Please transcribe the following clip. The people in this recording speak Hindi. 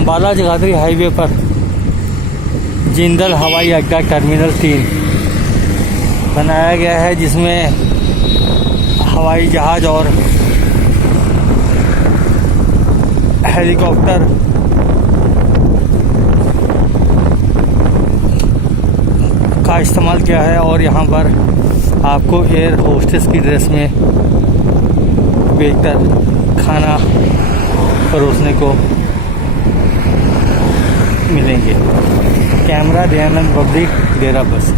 अम्बाला जगाधरी हाईवे पर जिंदल हवाई अड्डा टर्मिनल 3 बनाया गया है, जिसमें हवाई जहाज़ और हेलीकॉप्टर का इस्तेमाल किया है। और यहाँ पर आपको एयर होस्टेस की ड्रेस में वेटर खाना परोसने को मिलेंगे। कैमरा दयानंद बब्री, डेरा बस।